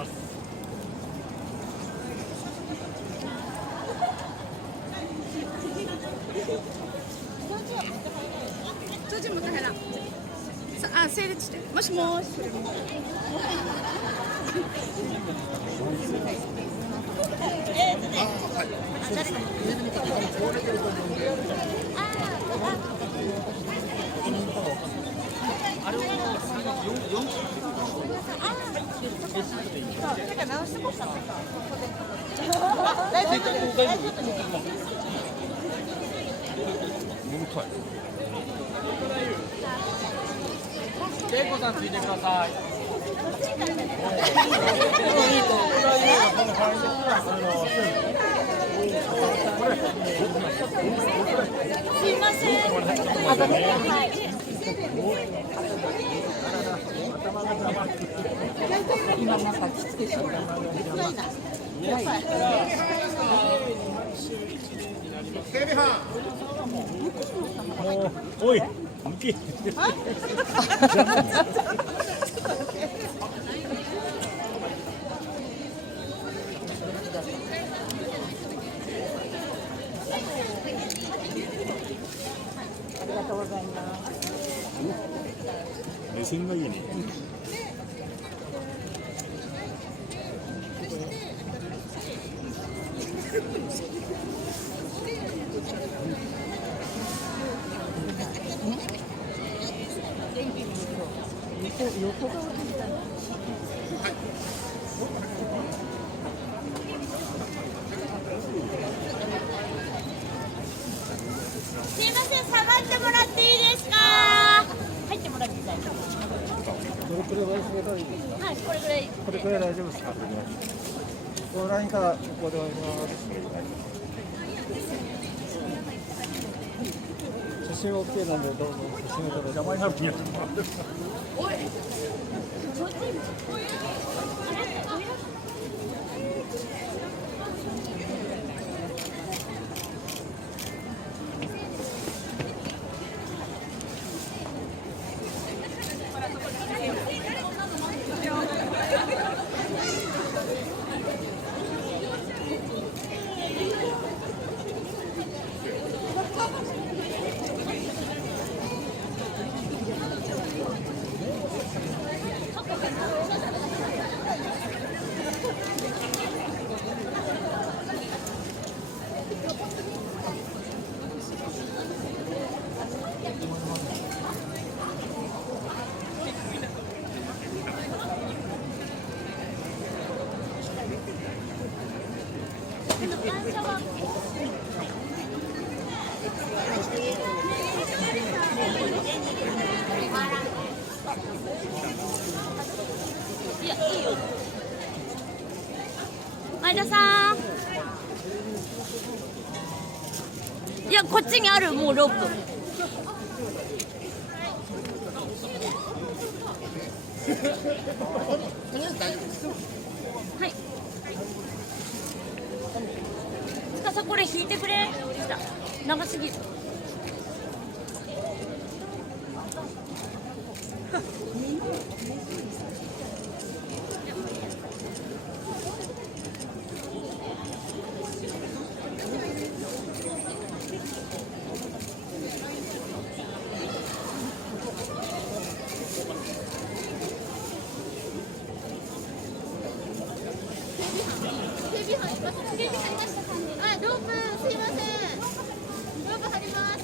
ます。途中も大変な。あ、整列して。もしもし。あれを4直してこうかな。玲子さんついてください。すいません。はい。今また着付けしようかな。テレビ班。おい、向き。ありがとうございます。目線がいいね。横側で見たい。すいません、下がってもらっていいですか。入ってもらっていいですか。どれくらい割り下げたらいいですか。はい、これぐらい。これくらい大丈夫ですか。このラインからここでお願いします。写真 OK なんでどうぞ写真を撮らせて。邪魔になる気がする。いや、いいよ。前田さん。いや、こっちにある、もうロープ。はい。つかさ、これ引いてくれ。長すぎる。あ、ロープすいません。ロープ張ります。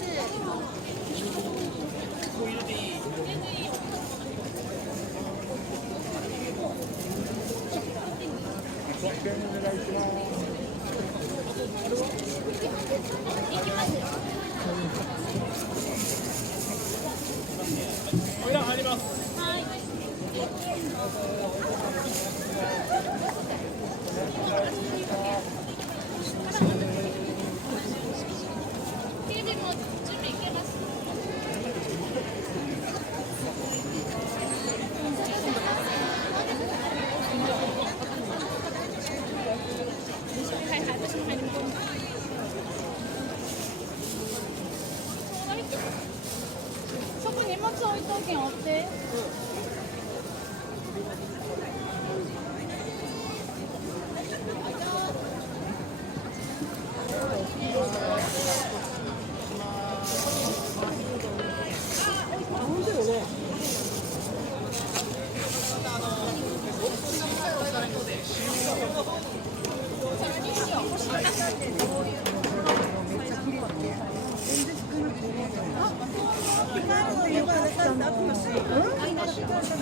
行きますよ。おいら入ります。はい。警備も準備いけます。はいはい、私も入ります。そこ荷物置いとけん追って。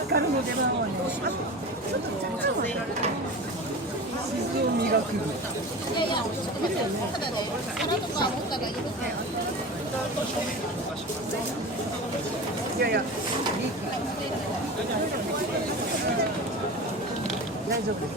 光の出番はね、ちょっと若干はやられてる。水を磨く。いやいや、いい大丈夫です。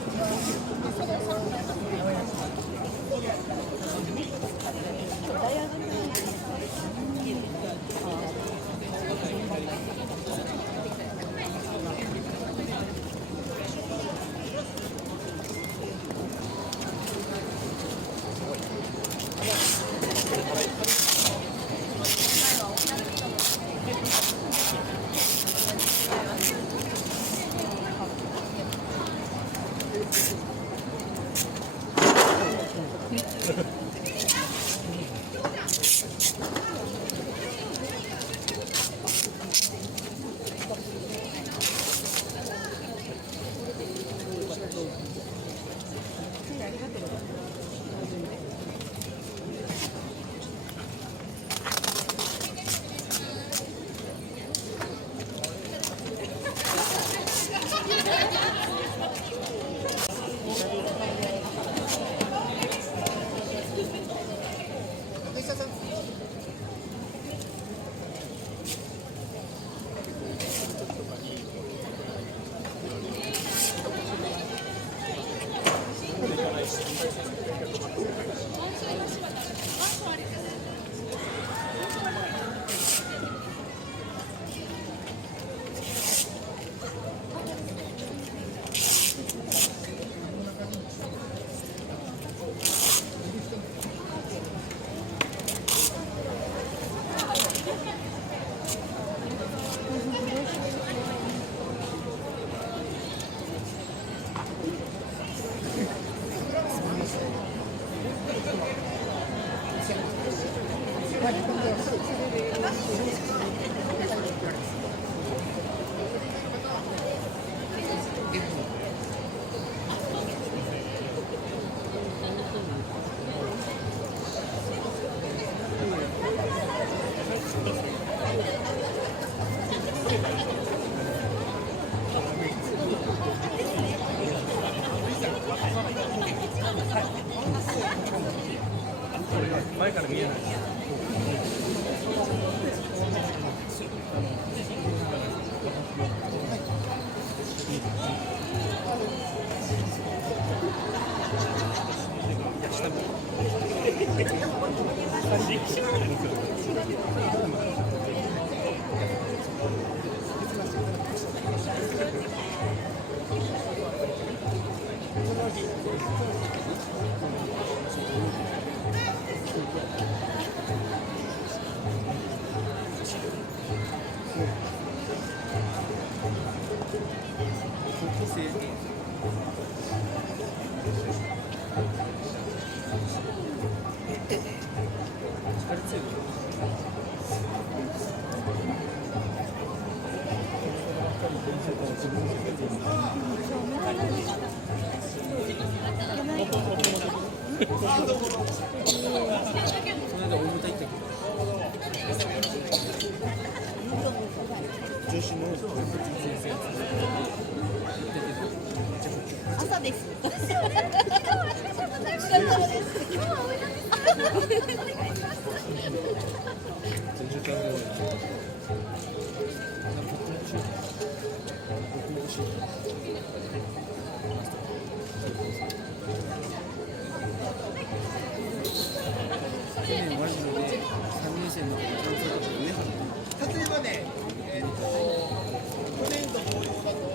前から見えない。朝です。例えばね、去年と同様だと。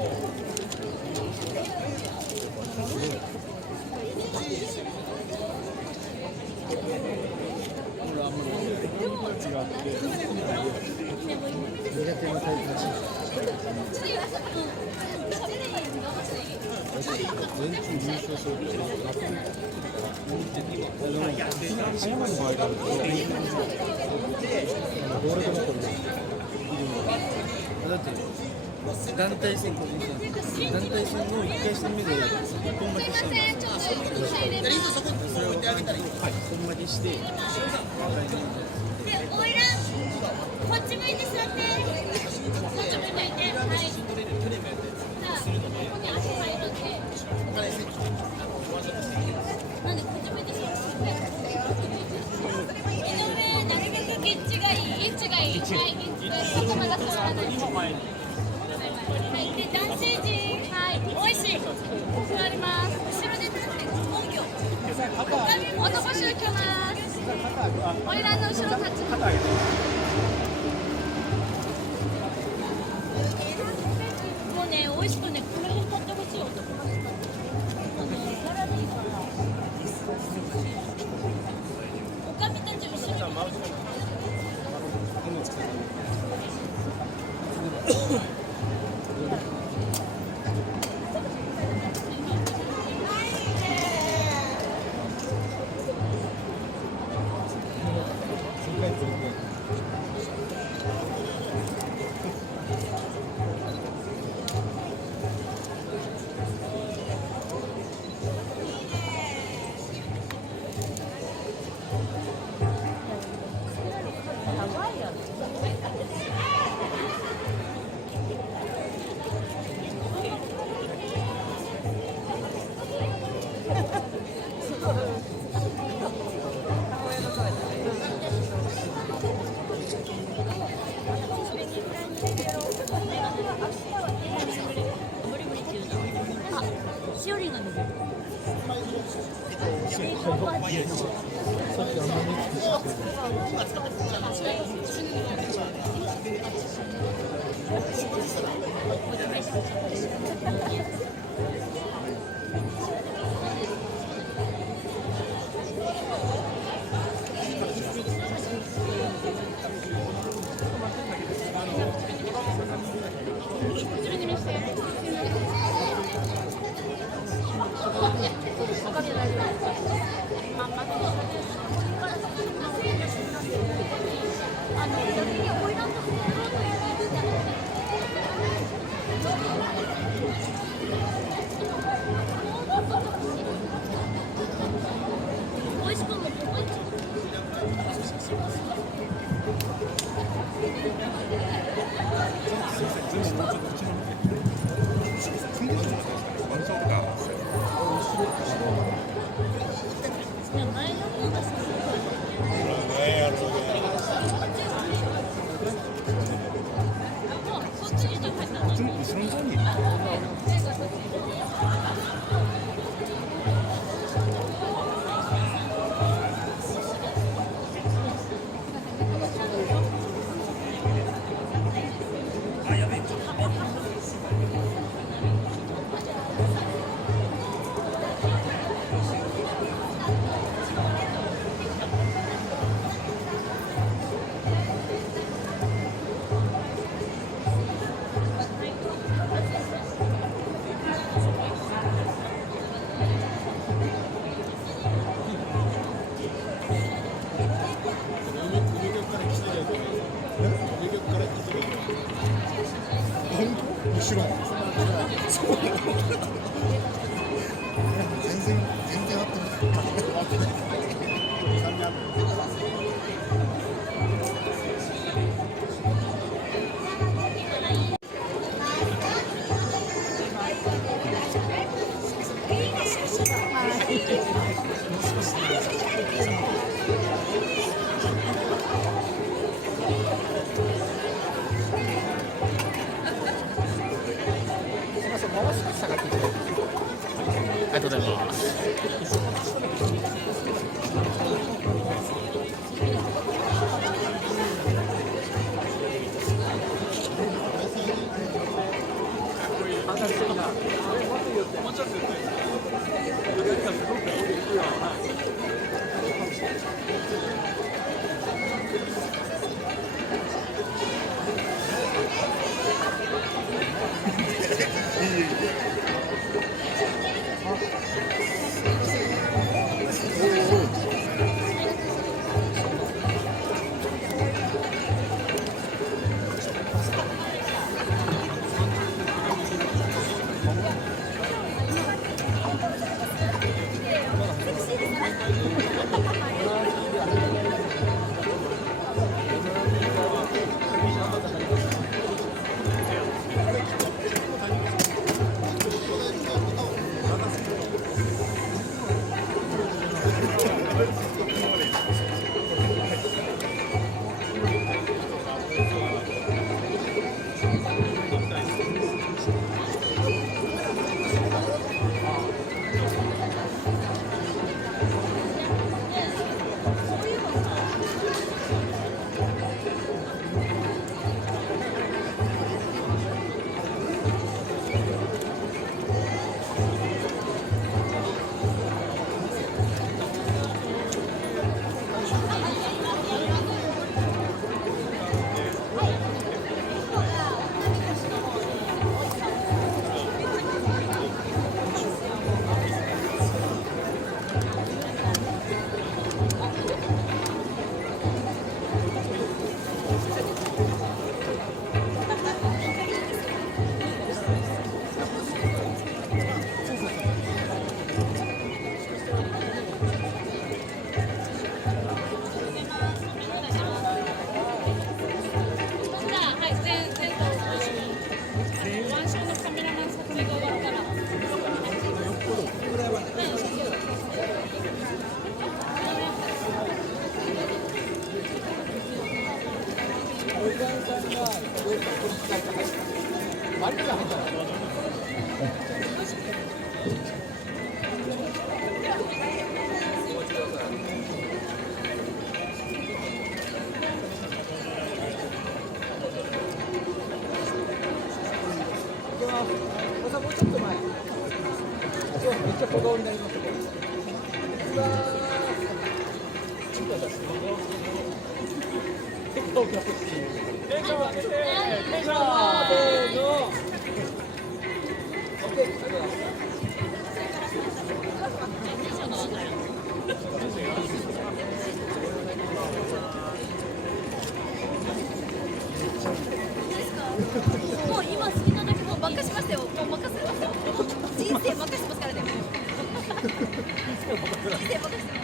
団体戦個人戦団体戦の1回戦目で一本負けしたんですよ。それを本負けして、こっち向いて座って。こっち向いて。はい。じゃあここに足入るんで。なんでこっち向いて座って。井上なるべくゲッチがいい。ゲッチがいい。はい。頭が触らない。はい。で男性陣。はい。美味しい。座ります。後ろで立って根拠。男衆来ます。オイランの後ろ立ち。もうね、美味しくね、これで取ってほしいよ。おかみたち後ろに。しおりんが伸びる。後ろそう全然合ってないありがとうございます。もうちょっと前。めっちゃ小顔になりますよ。もう今好きなだけもう任せましたよ。もう任せますよ。人生任せますからね。人生任せます。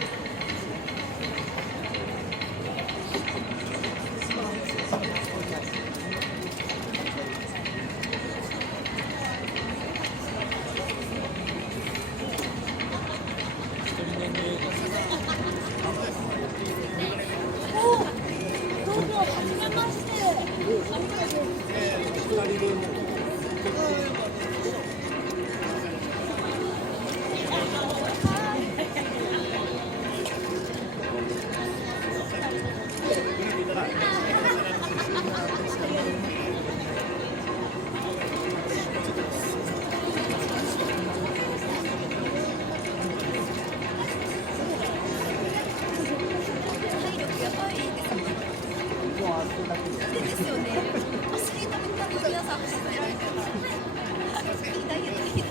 おお、どうも、はじめまして。体力やばいですよね。アスリートみたいに皆さん走ってられてる。いいダイエットできる。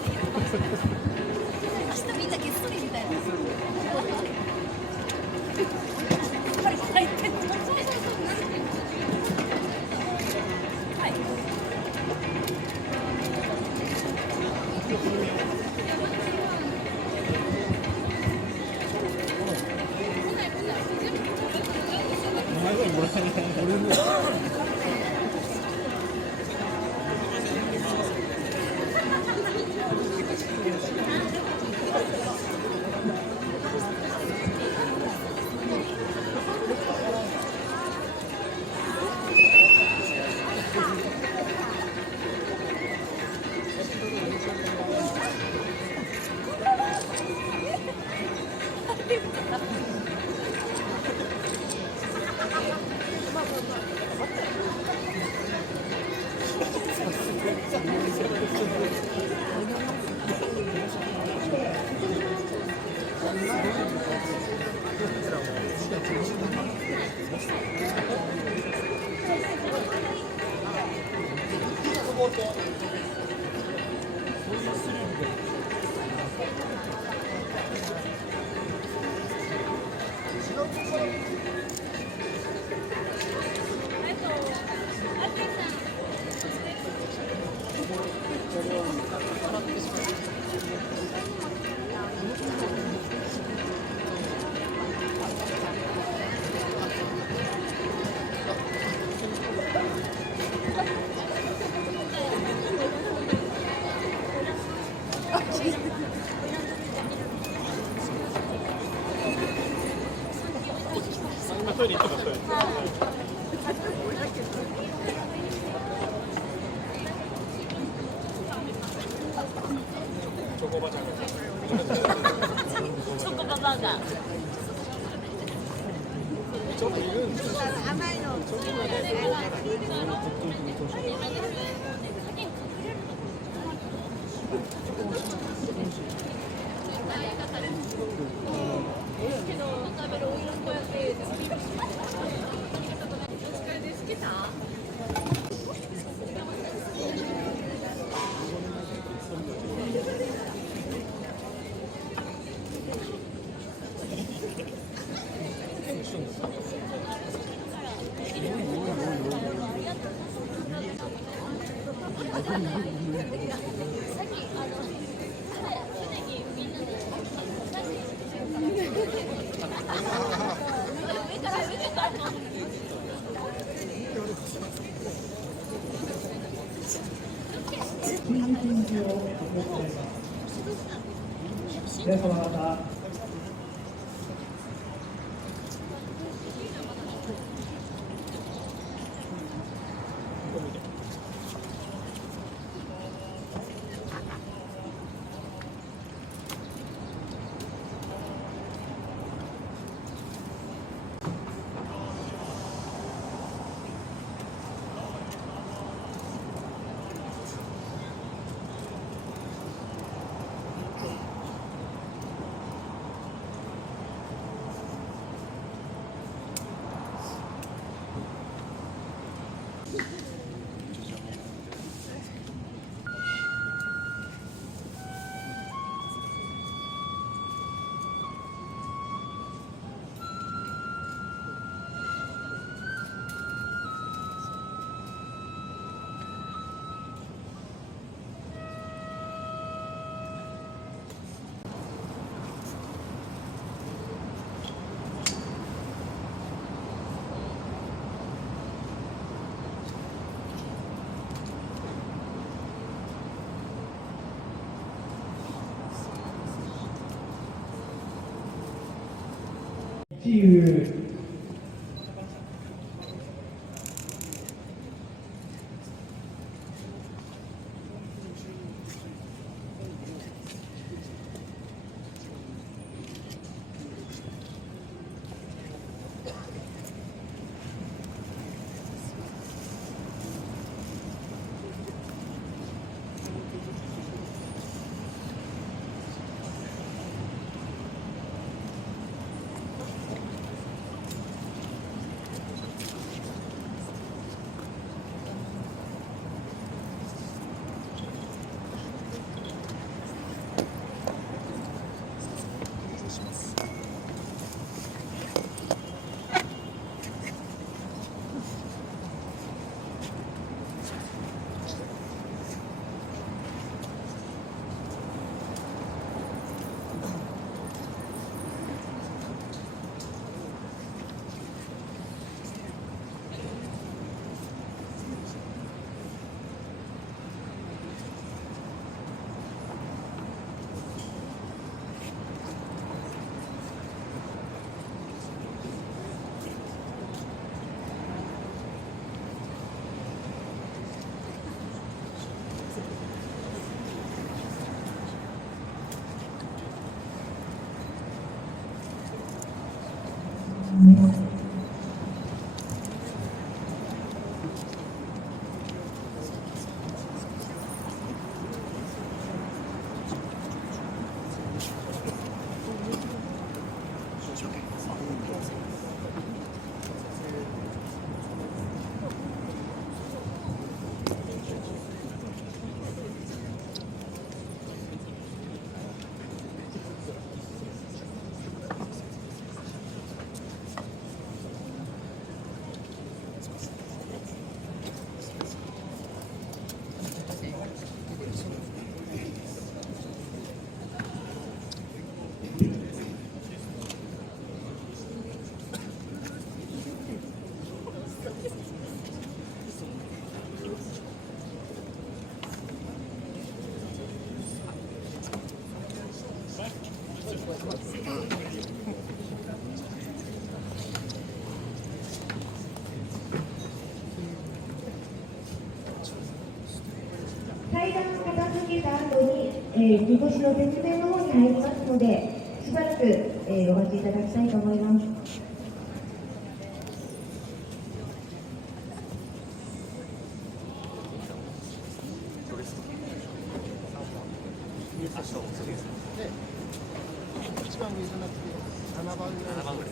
明日みんなげっそりみたいな。パリパリって。はい。トイレ行ってます。チョコバちゃんが。チョコババーガー。ちょっといるんですよ。甘いの。皆様方、See you. 階段を片付けた後に、みこしの説明の方に入りますので、しばらく、お待ちいただきたいと思います。一番上じゃなくて7番ぐらい。7番ぐらい。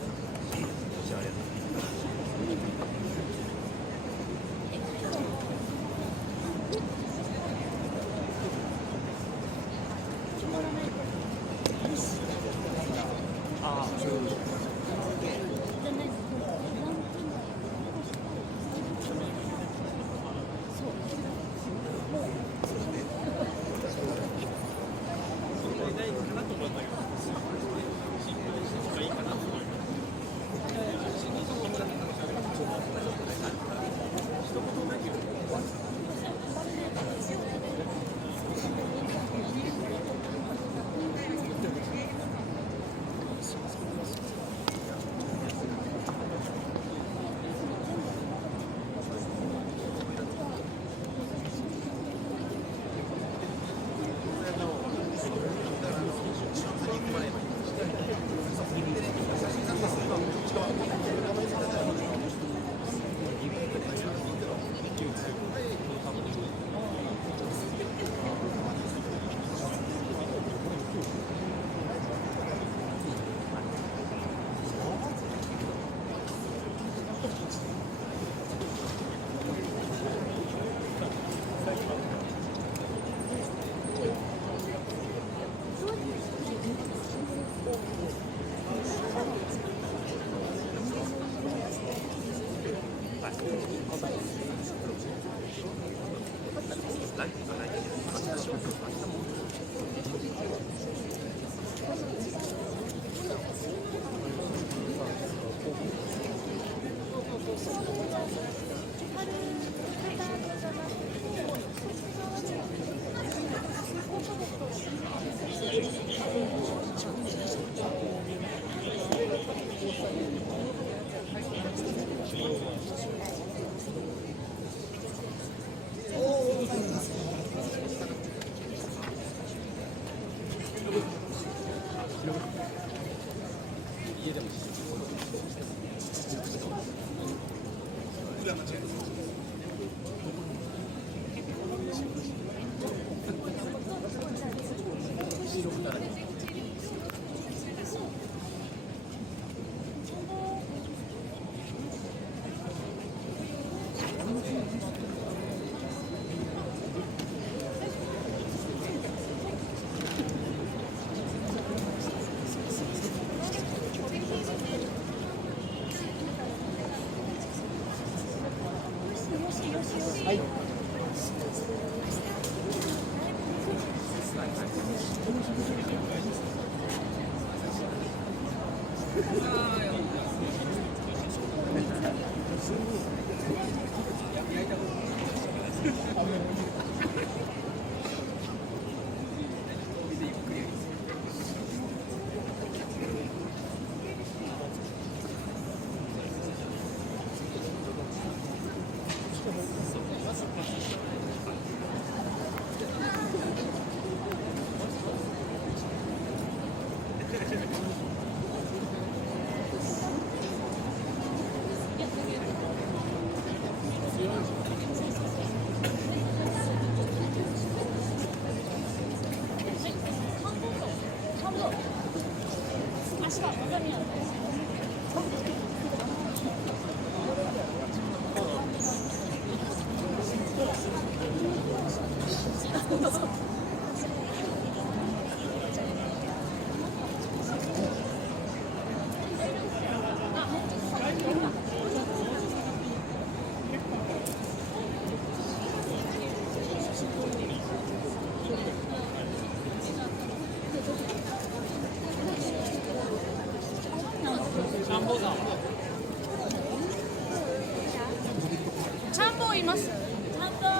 ちゃんぽんいます。ちゃんぽん。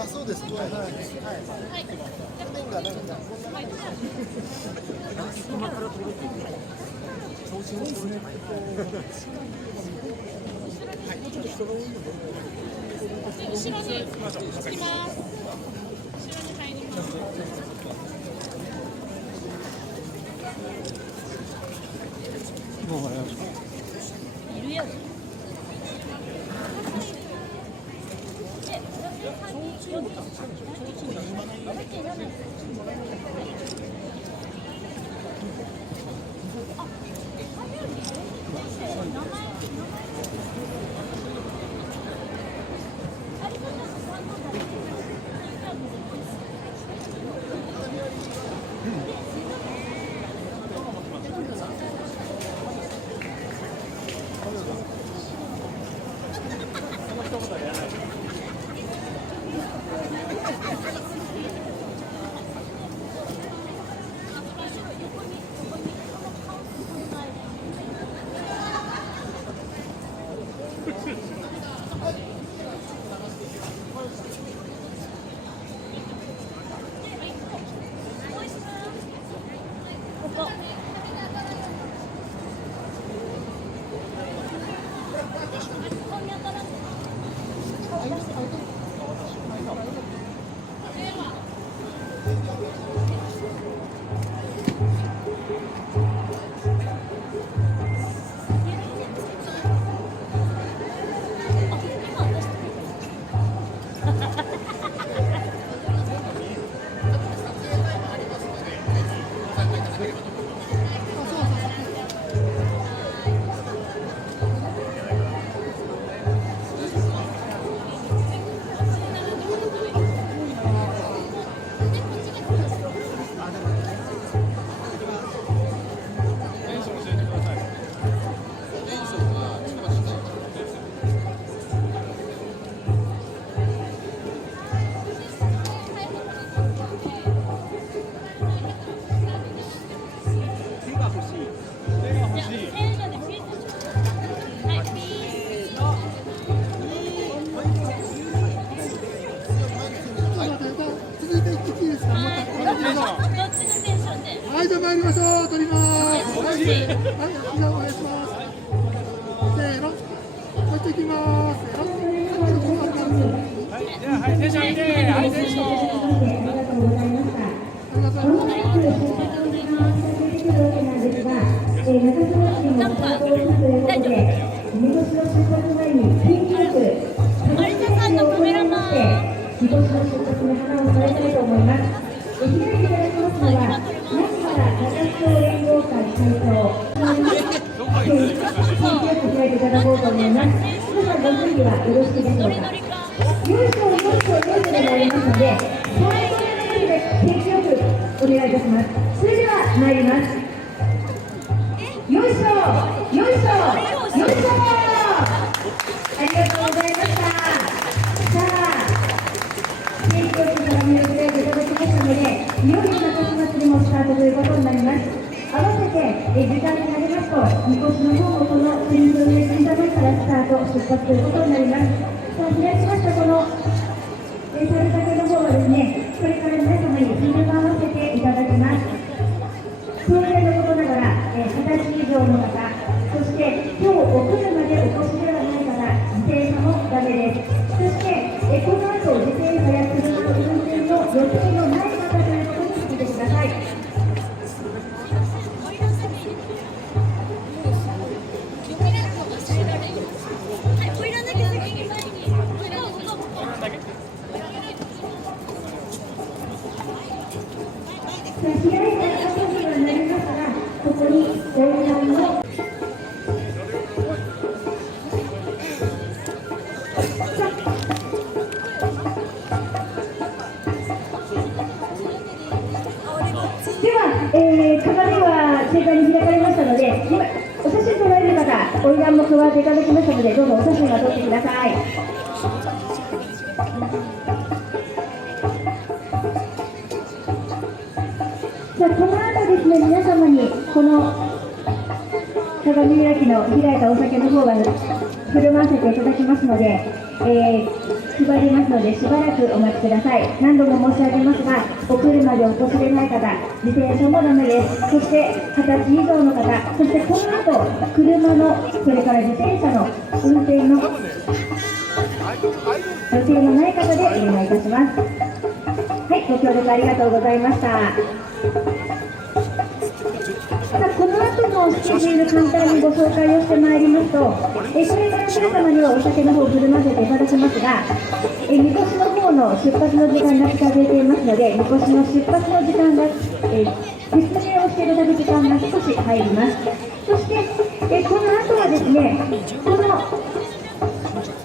あ、そうです。はい。はい。はい。船がなんか後ろに着きます。後ろに入ります。いるやろ。はい、じゃあ参りましょう。取ります。はい、じゃあお願いします。せーの。こっち行きます。せーの。はい、テンション上げて、はい、テンション。ありがとうございました。この後、出発を出てくるわけなんですが、長沢市の担当ということで、みこしの出発前に緊急よく、楽しい会を行いまして、みこしの出発に花を添えたいと思います。開いていただきますのは、那須原中町連合会会長、選挙区開いていただこうと思います。皆さんご準備はよろしいでしょうか。よいしょ、よいしょ、よいしょでなりますので、最後の準備で景気よくお願いいたします。それでは参ります。よいしょ、よいしょ、よいしょ。ありがとうございました。さあ、景気よくから見送られていただきましたので、いよいよ中洲祭りもスタートということになります。合わせて時間になりますと、みこしの方もこの先頭にいただ出発ということになります。さあ、開きましたこの猿竹の方はですね、これから皆様にフィルム合わせていただきます。当然のことながら、20歳以上の方、そして今日お車でお越しではない方、自転車もダメです。そして、この後自転車や車の運転の予定のない方ということに聞いてください。開いた後にはなりますが、ここにご覧のでは、鏡は正解に開かれましたので、今お写真撮られる方、おいらんも加えていただきましたので、どうぞお写真は撮ってください。この後ですね、皆様にこの鏡開きの開いたお酒の方は振る舞わせていただきますので、配りますのでしばらくお待ちください。何度も申し上げますが、お車でお越しでない方、自転車もダメです。そして20歳以上の方、そしてこの後車の、それから自転車の運転の予定のない方でお願いいたします。はい、ご協力ありがとうございました。この後のスケジュール簡単にご紹介をしてまいりますと、これから皆様にはお酒の方を振る舞わせていただきますが、みこしの方の出発の時間が近づいていますので、みこしの出発の時間が、説明をしていただく時間が少し入ります。そして、この後はですね、この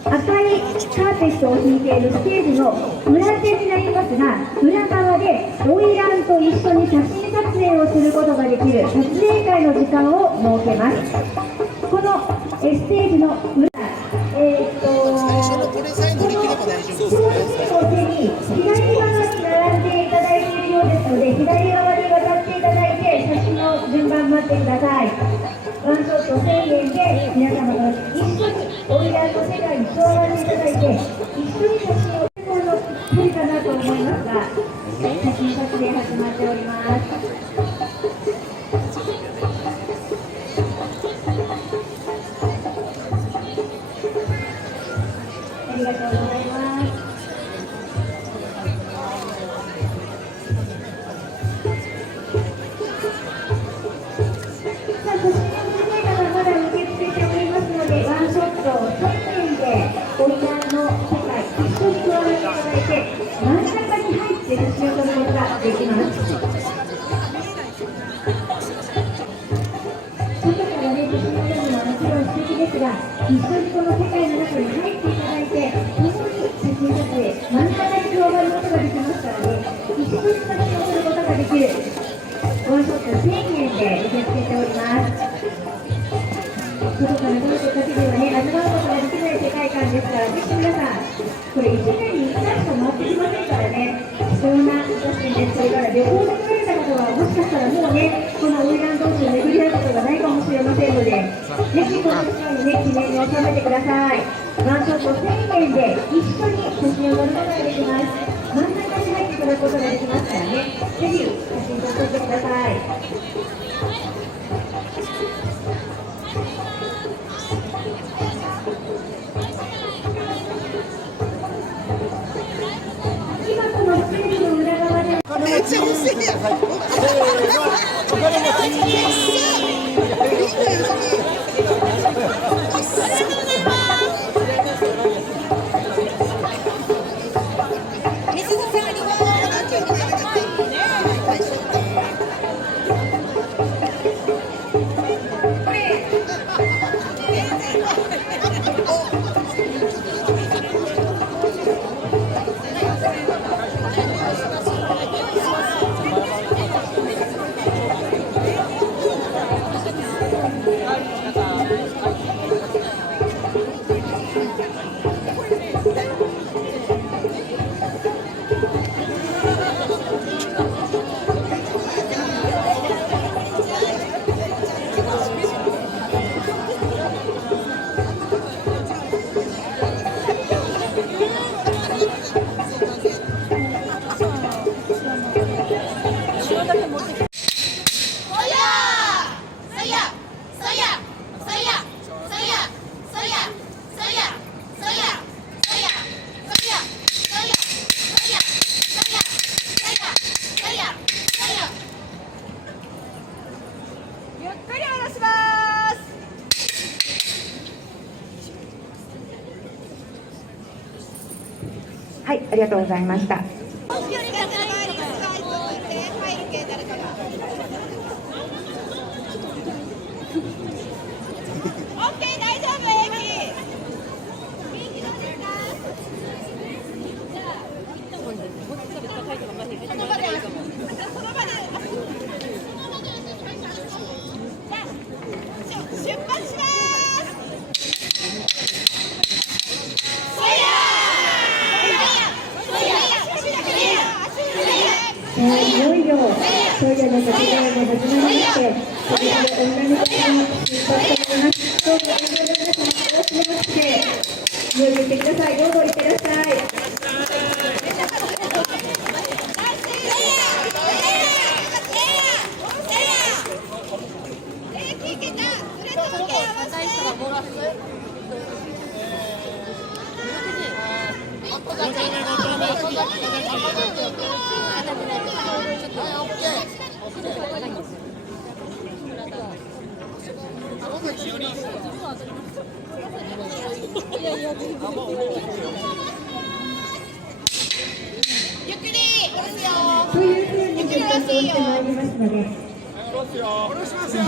赤いカーペットを引いているステージの裏手になりますが、裏側で花魁と一緒に写真撮影をすることができる撮影会の時間を設けます。このステージの裏、最初のこれさえ乗り切れば大丈夫です。手に左側に並んでいただいているようですので、左側に渡っていただいて写真の順番待ってください。ワンショット1000円で皆様と一緒に花魁の世界に加わっていただいて、一緒に写真を撮るかなと思いますが、写真撮影始まっております。ありがとうございます。一緒にこの世界の中に入っていただいて、共に写真撮影、真ん中に加わることができますからね、一緒に写真を撮ることができる、ワンショット1000円で受け付けております。外から撮るだけではね、味わうことができない世界観ですから、ぜひ皆さん、これ1年に1回しか回ってきませんからね、貴重な写真です。それから旅行で来られた方は、もしかしたらもうね、この花魁同士を巡り合うことがないかもしれませんので、ぜひこの機会にね、記念に収めてください。ワンショット1000円で一緒に写真を撮ることができます。真ん中に入っていただくことができますからね、ぜひ写真を撮ってください。今このステージの裏側でめっちゃ薄いやん。これはい、ありがとうございました。いよいよトイレの卒業が始まりまして、それで女の子が出発となります。どうぞお願いします。用意してください。どうぞいってらっしゃい。というふうに出発をしてまいりますので、下ろしますよ。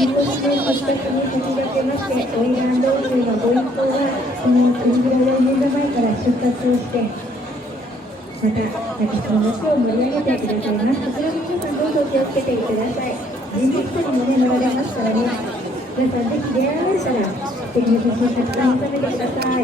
日本の出発に先駆けまして、オイランド運輸のご一行がこの国ぐらい年度前から出発をして、また先ほどの街を盛り上げてくださいます。こちらの皆さんどうぞ気をつけていってください。人力車にもね乗られますからね。皆さんぜひ出会われたら素敵な写真たくさん収めてください。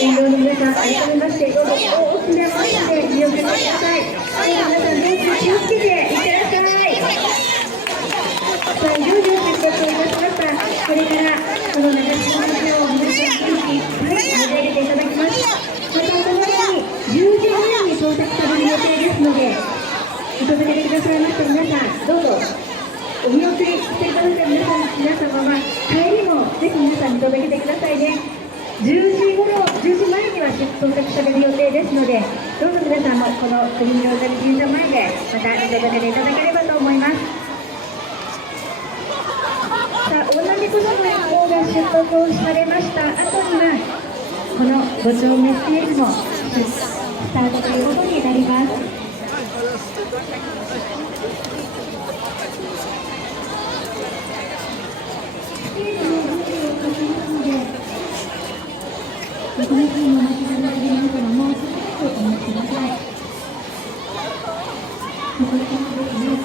沿道の皆さん、改めましてどうぞ大きな拍手で見送ってください。皆さん、どうぞ気をつけていってらっしゃい。さあ、いよいよ出発をいたしました。これからこの長島の手を皆さん元気いっぱい盛り上げていただきます。またこのように10時ぐらいに到着される予定ですので、お届けてくださいました皆さん、どうぞお見送りしていただいた皆様は帰りもぜひ皆さんに届けてくださいね。10時前には到着される予定ですので、どうぞ皆さんもこの国見大谷神社前でまた見届けていただければと思います。さあ、大波こその一行が出発をされました後には、この5丁目ステージもスタートということになります。この日もお待ちいただいている皆様もう少しお待ちください。ここからですね、お店を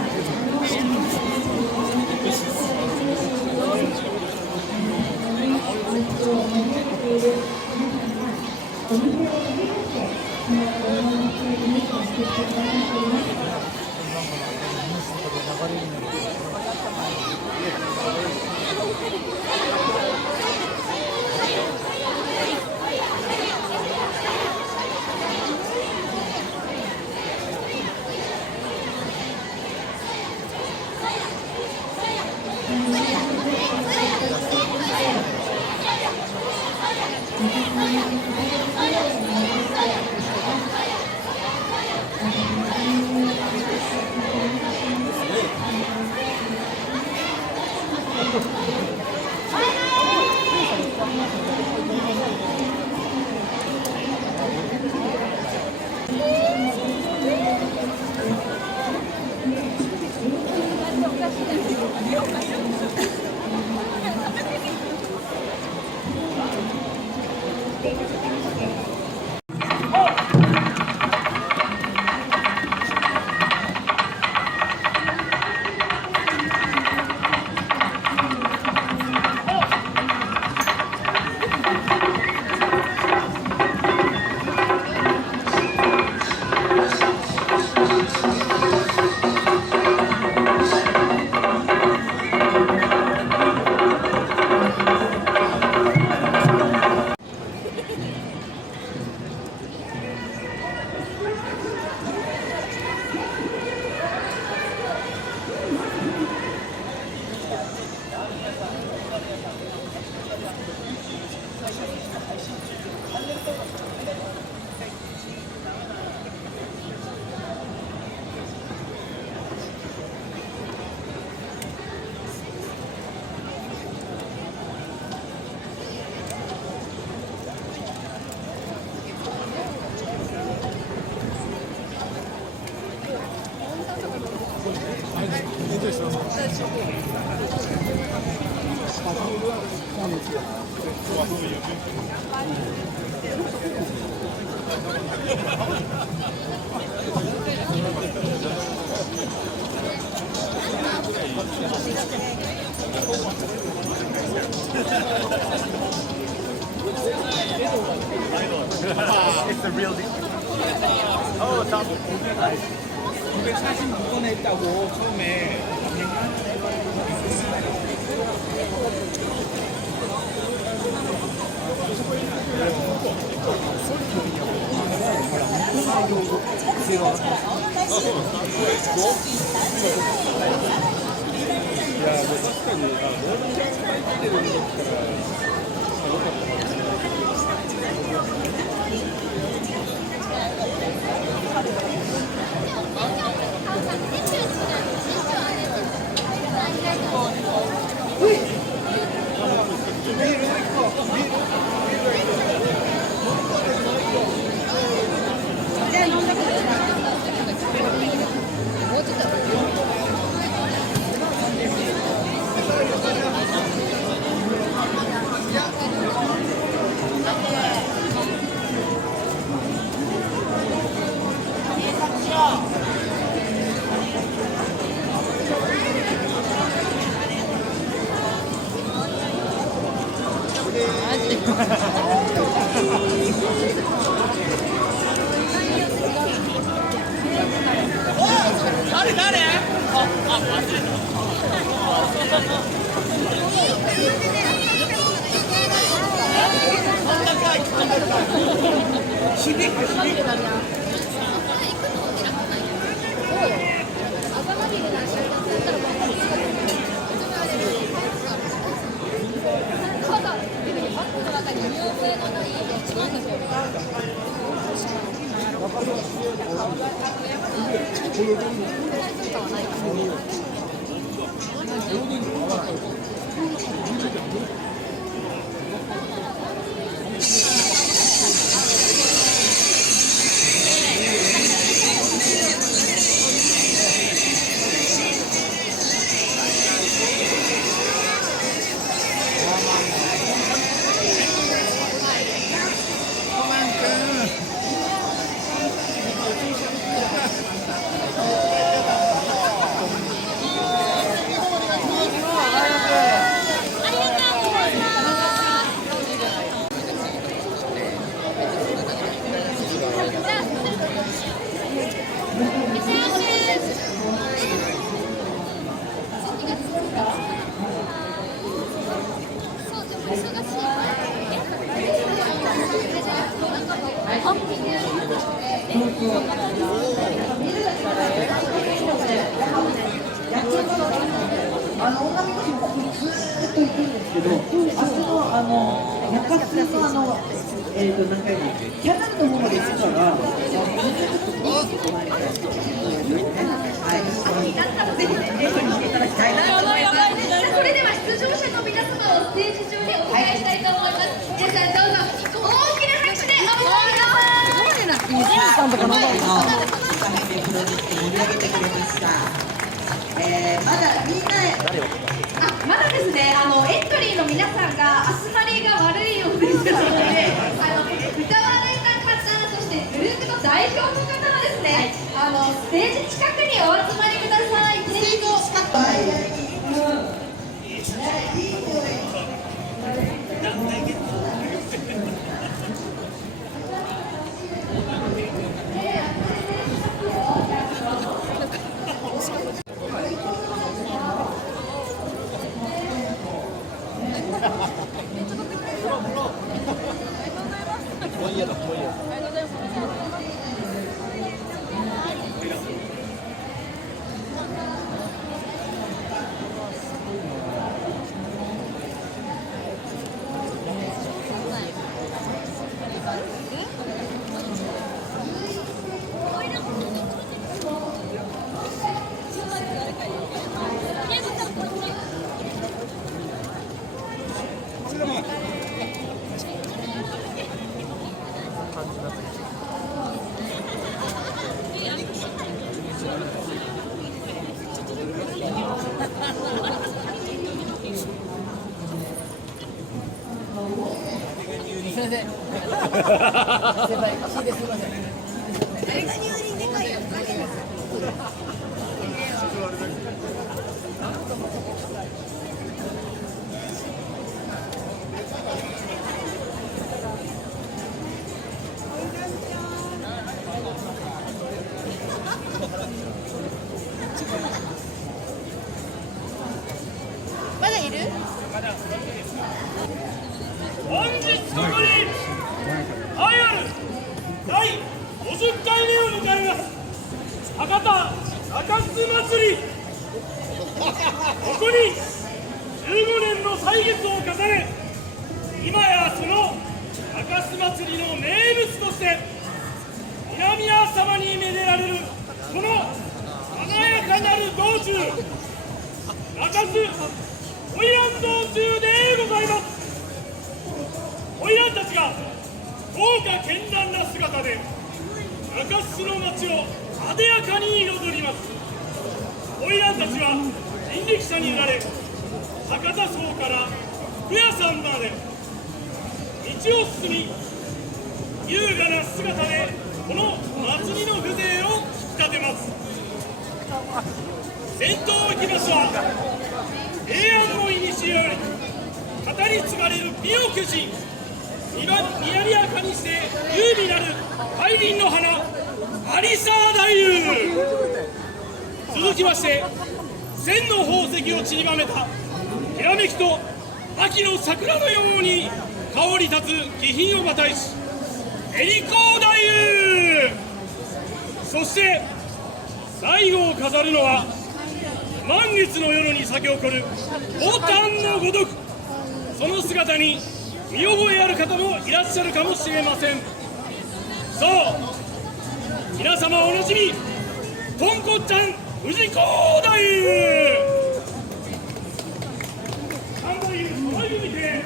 始めまして、そのお店にしてくださっています。It's the real deal. Oh, top. 940 걷어냈다고 처음에. 야, 뭐確かに너무 잘 되는 것誰誰？あ、忘れた。それでは出場者の皆様をステージ上にお迎えしたいと思います。皆さんどうぞ大きな拍手でお願いします。今回の画面でプロジェクト盛り上げてくれました。まだみんなまだですね、エントリーの皆さんが集まりが悪いようですので、歌われた方、そしてグループの代表の方はですね、ステージ近くにお集まりください。本日ここに栄えある第50回目を迎えます博多中洲祭り。ここに15年の歳月を重ね、今やその中洲祭りの名物として南屋様にめでられるこの華やかなる道中、中洲花魁道中でございます。花魁たちが豪華絢爛な姿で中洲の街をあでやかに彩ります。花魁たちは人力車に揺られ、博多荘から福屋さんまで道を進み、優雅な姿でこの祭りの風情を引き立てます。先頭を行きますは平安の古より語り継がれる美の巨人、にやりやかにして優美なる大輪の花有沢太夫。続きまして千の宝石を散りばめたきらめきと秋の桜のように香り立つ気品をまたいしエリコ太夫。そして最後を飾るのは満月の夜に咲き誇る牡丹のごとく。その姿に見覚えある方もいらっしゃるかもしれません。そう、皆様おなじみとんこっちゃん藤子太夫。三太夫その指で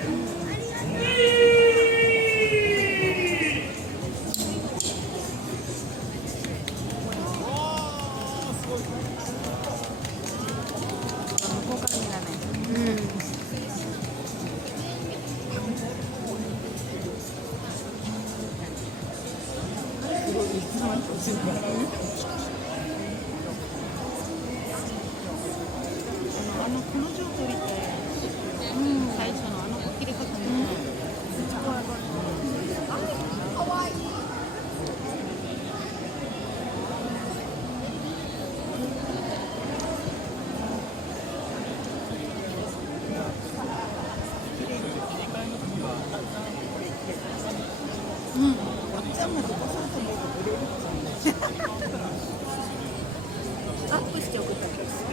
この状態で最初の切れ方もアップして送ったんです。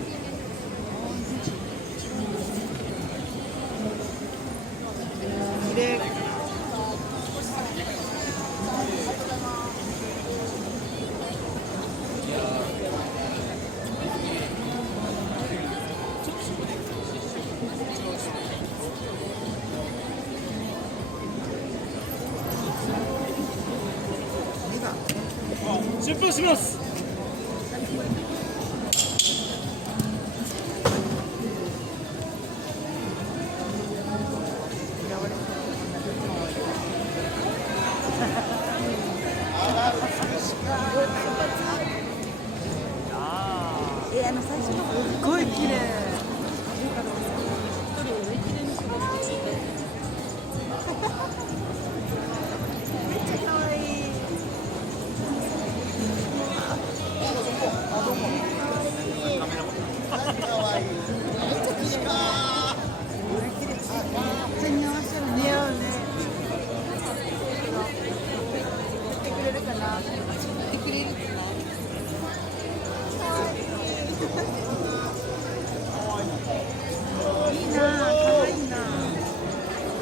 出発します。最初のすごい綺麗。めっちゃ可愛い。似合わせるね。似合うね。言ってくれるかな。言ってくれるかな。いいな、可愛いな。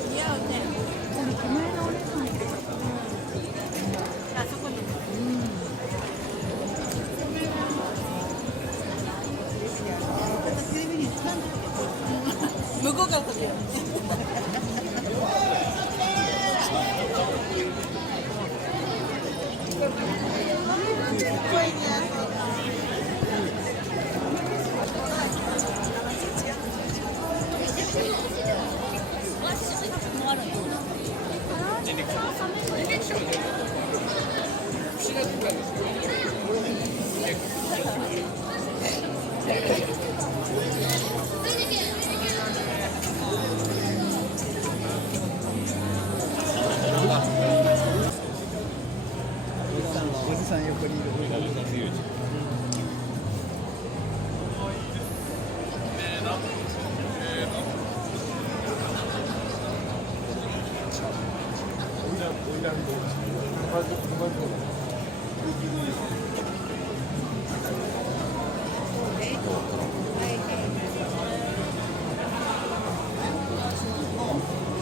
似合うね。でも手前のお姉さんも綺麗。あそこに。テレビにつかんでて。向こうから撮ってよ。おじさん横にいる。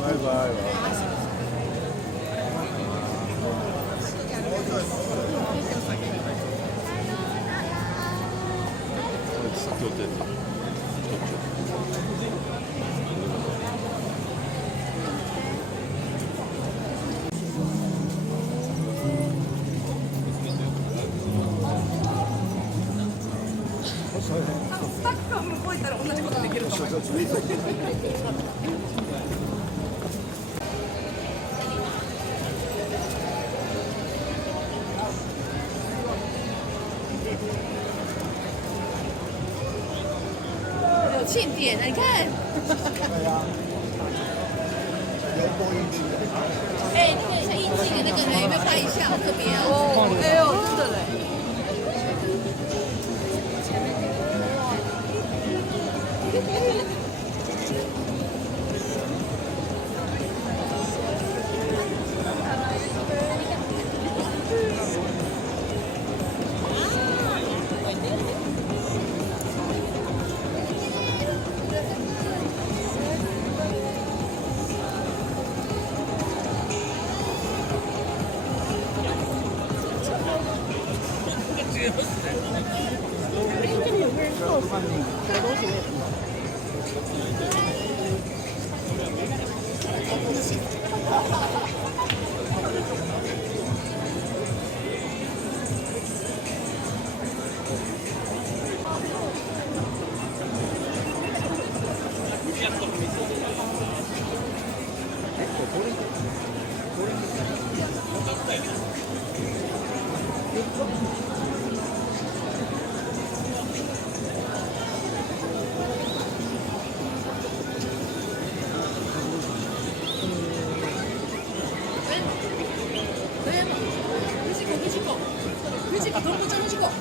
バイバイ。スタッフが向こう行ったら同じことできると思います。有庆典，你看。哎，呢，有没有拍一下？好特别啊！哦，哎呦，真的嘞。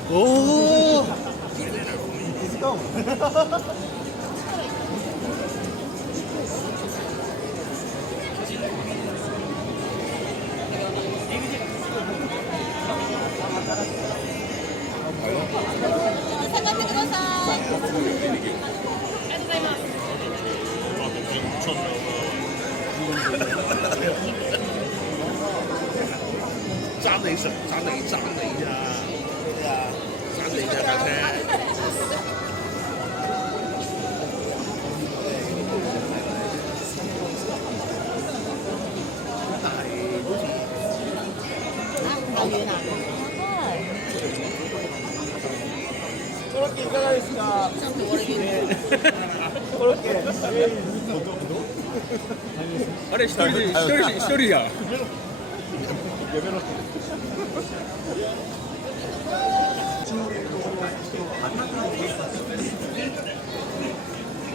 おお気づかん下がってください。ありがとうございます。扎哪省？扎哪？扎哪呀？对呀，扎哪家刚才？コロッケいかがですか？コロッケ。あれ一人や。やめろ。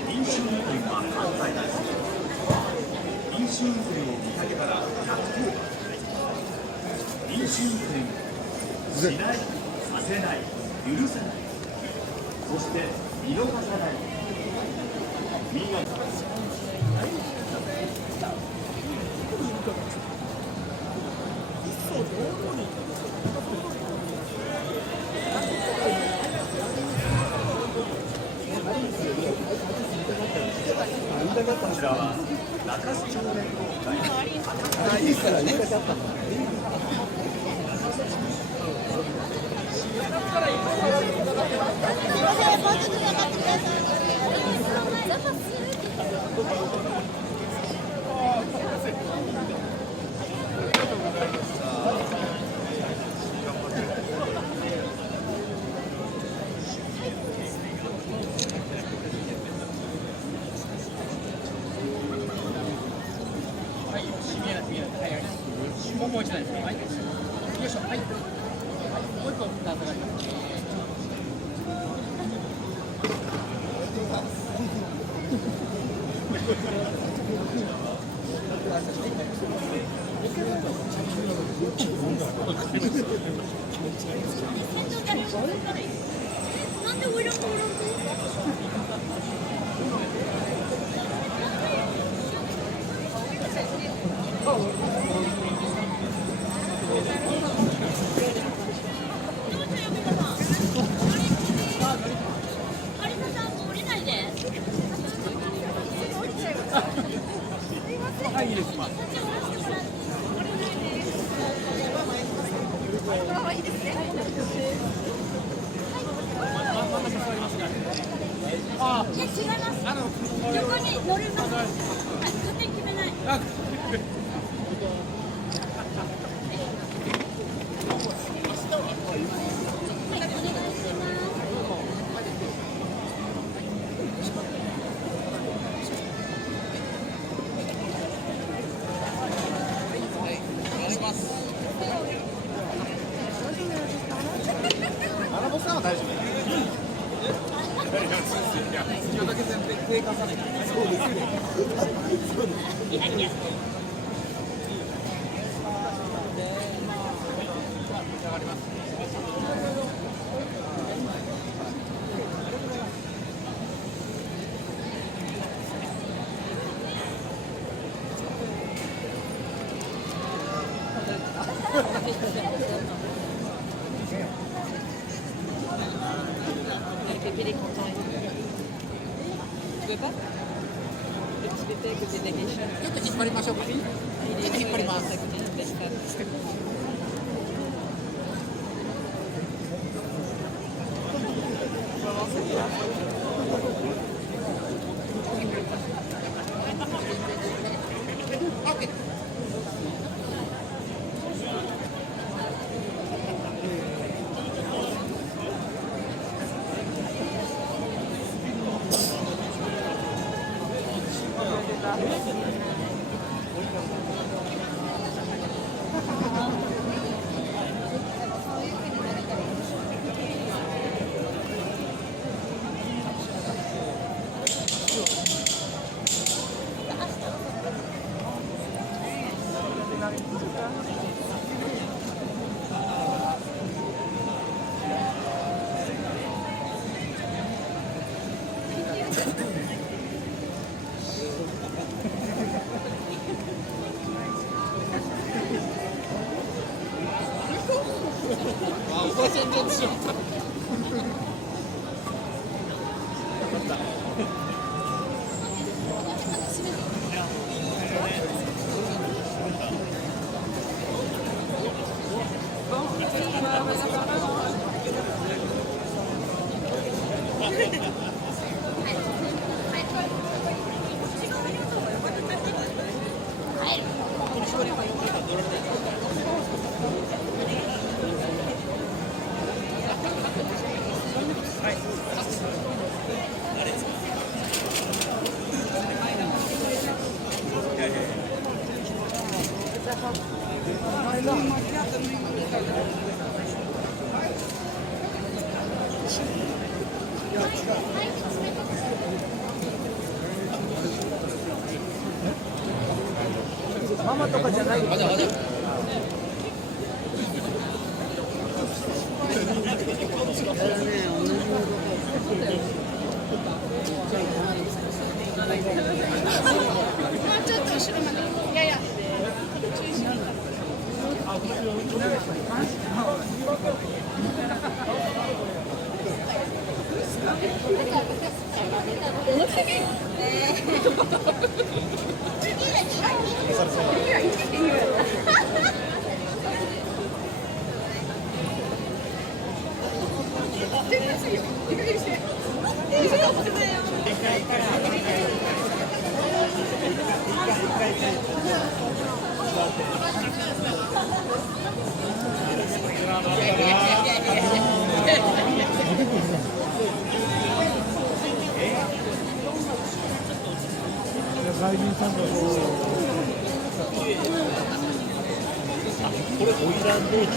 飲酒運転は犯罪です。飲酒運転を見かけたら110番。飲酒運転しない、させない、許さない、そして見逃さない。みんなこちらは中洲町連合会。いいからね。もう一台ですね。はい。よいしょ。はい。もう一個段差があります。なんでオイランドはい、いいです。いや違います。横に乗れます。勝手に決めない。そうですね。っと引っ張りましょうか。ちょっと引っ張ります。ママとかじゃない。外人さんがこれ花魁道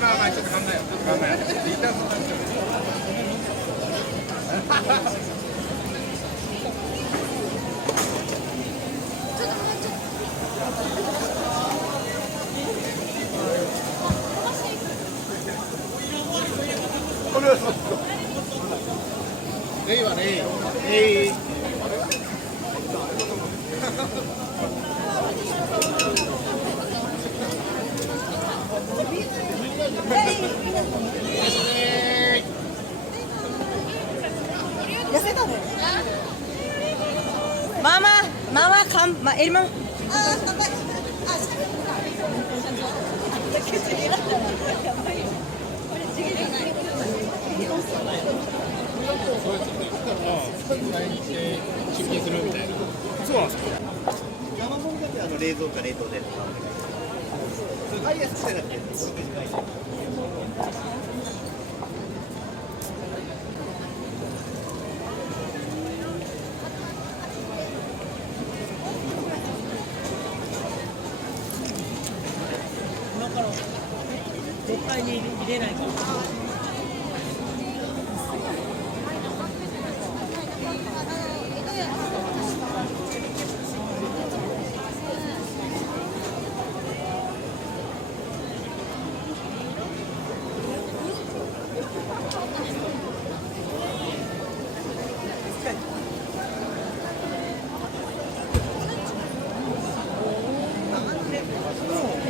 まあちょっと考えよう考えよう。リーダーお願いします。レイはレイ。Mama, come, Elma.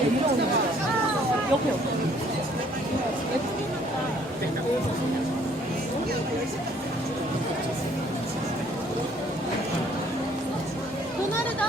옆에 옆에. 도나르다.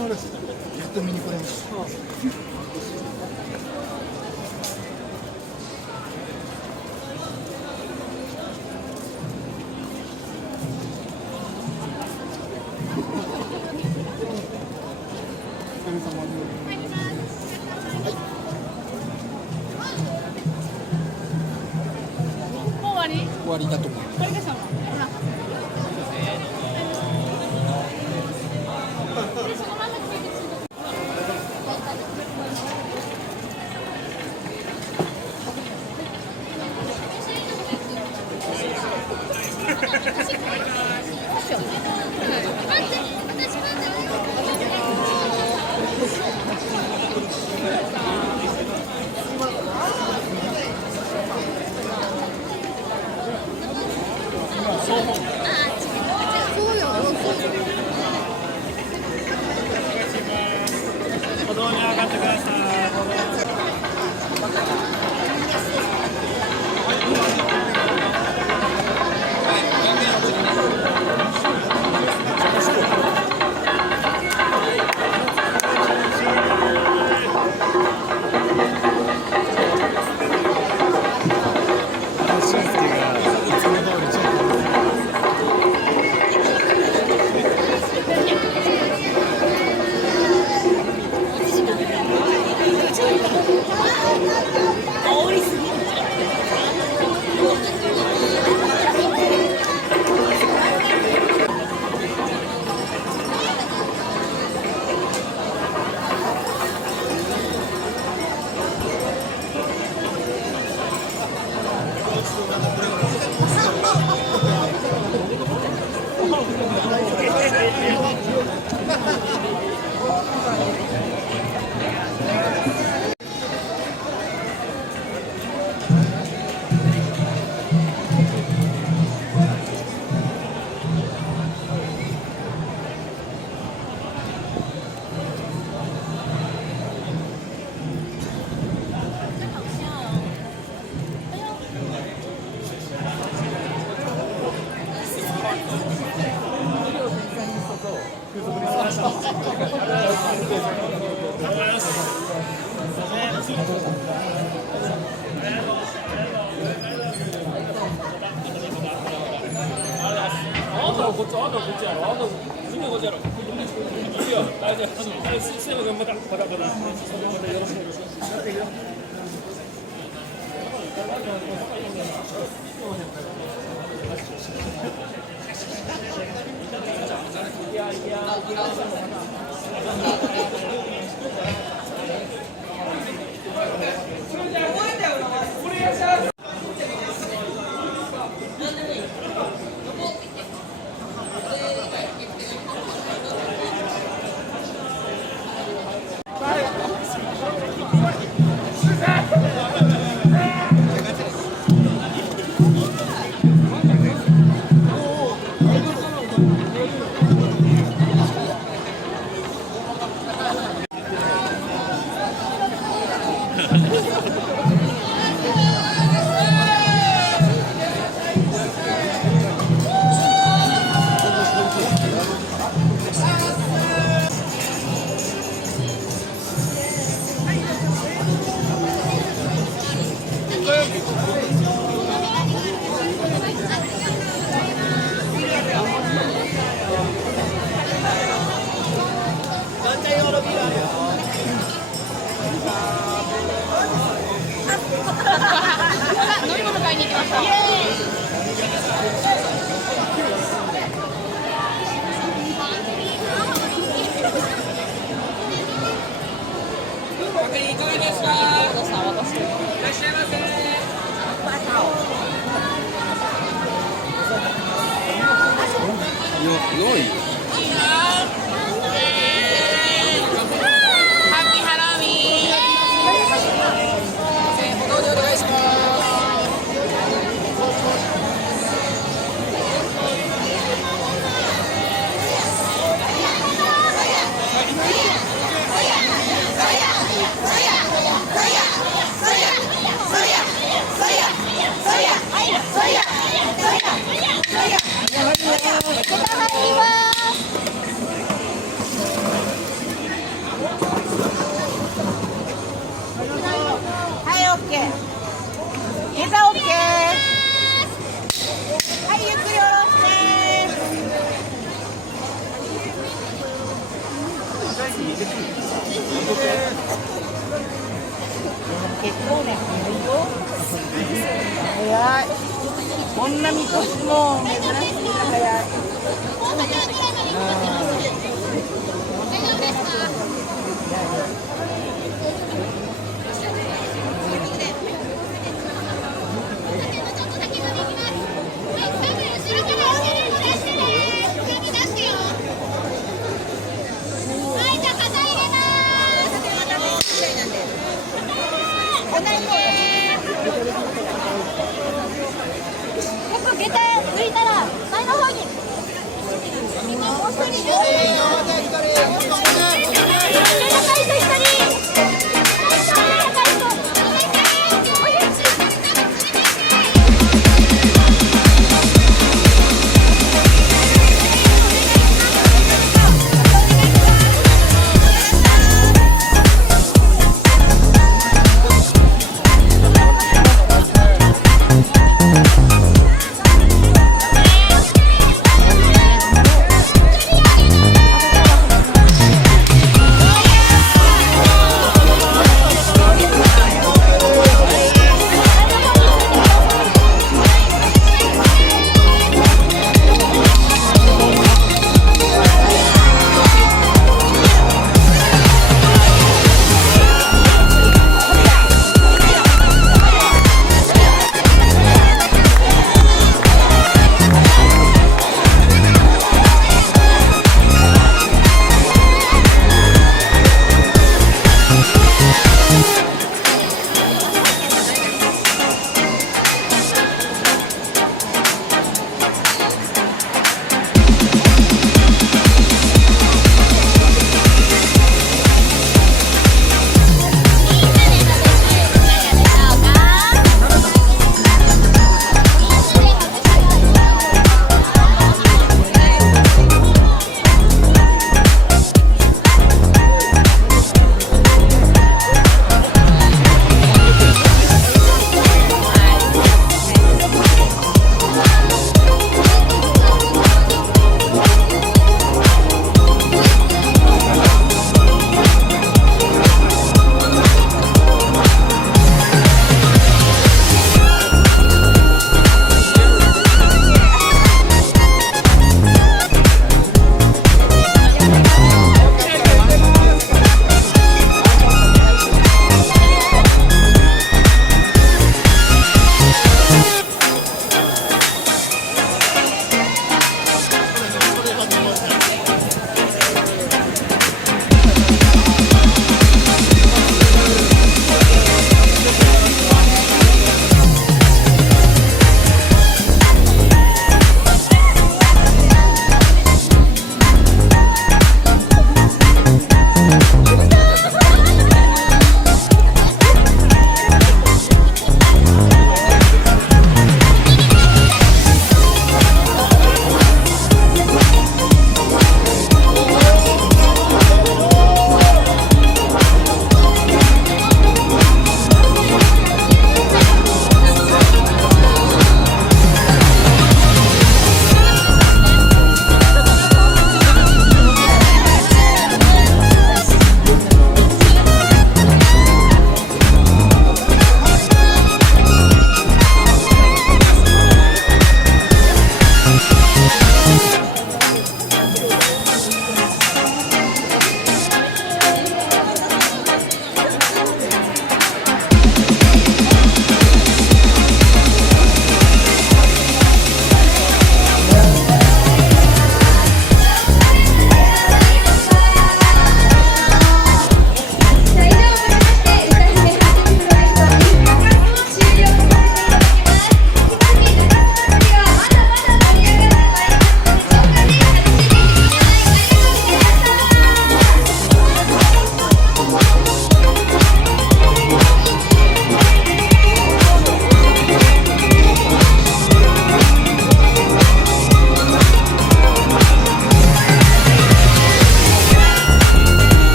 やっと見に来れました。もう終わり？終わりだと思います。終わりでしょ。ほら。そのままついて歩道に上がってください。こっちやろ、あんたこっちやろ、次はこっちやろ。いいよ、大丈夫。システムがまたよろしくお願いします。いや。ノイハッピーハロウィお願いしますはい、オッケー。膝オッケー。はい、ゆっくり下ろして結構ね、早いよ。早い。こんなみこしも珍しい。